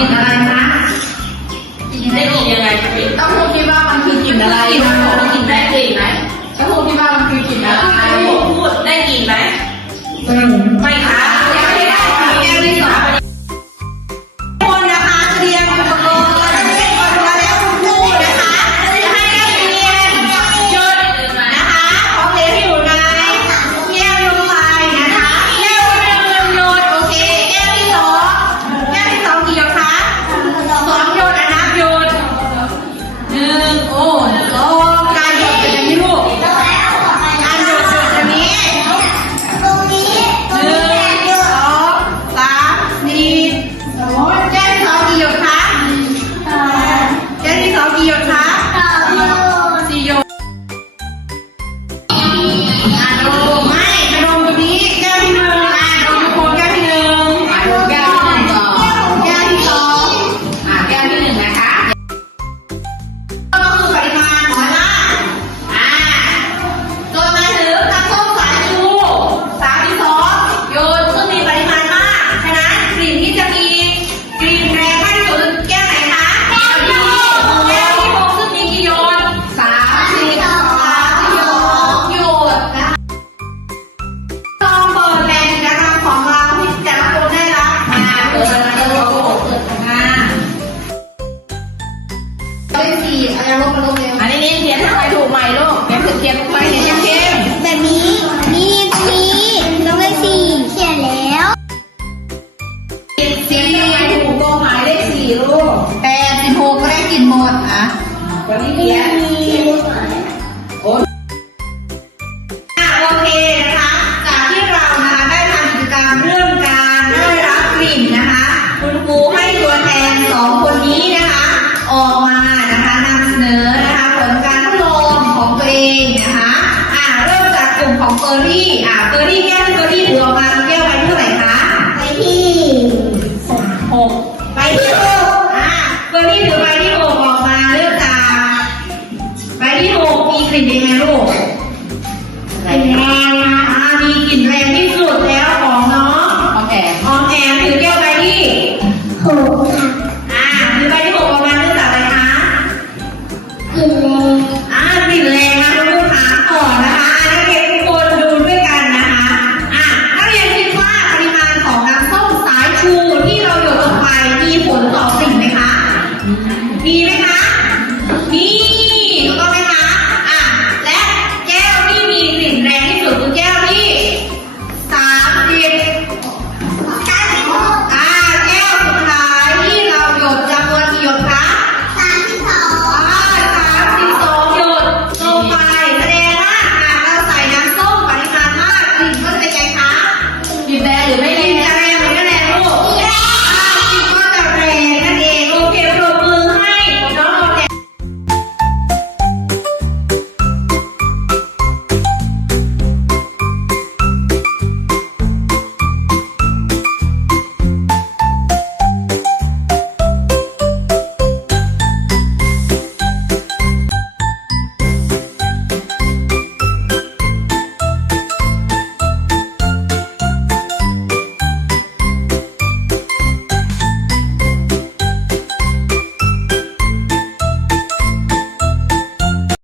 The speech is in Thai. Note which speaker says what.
Speaker 1: กลิ่นอะไร
Speaker 2: คะ
Speaker 1: กินได้กินยังไงต้อง
Speaker 2: พูดที่
Speaker 1: ว่ามันคือกลิ่น
Speaker 2: อะไร
Speaker 1: กิน
Speaker 3: อกว่
Speaker 1: กิ่นได้
Speaker 2: กิ่น ม่ะ
Speaker 1: โอเคนะะจากที่เรานะคะได้ทำกิจกรรมเรื่องการได้รักลิ่นนะคะ คุณครูให้ตัวแทนสองคนนี้นะคะ ออกมานะคะนำเสนอนะคะผลการทดลองของตัวเองนะคะอะเริ่มจากกลุ่มของเฟอร์รี่อะเฟอร์รี่แก้วที่เฟอร์รี่ถือออกมาแก้วใบที่เท่าไหร่คะใบที่หก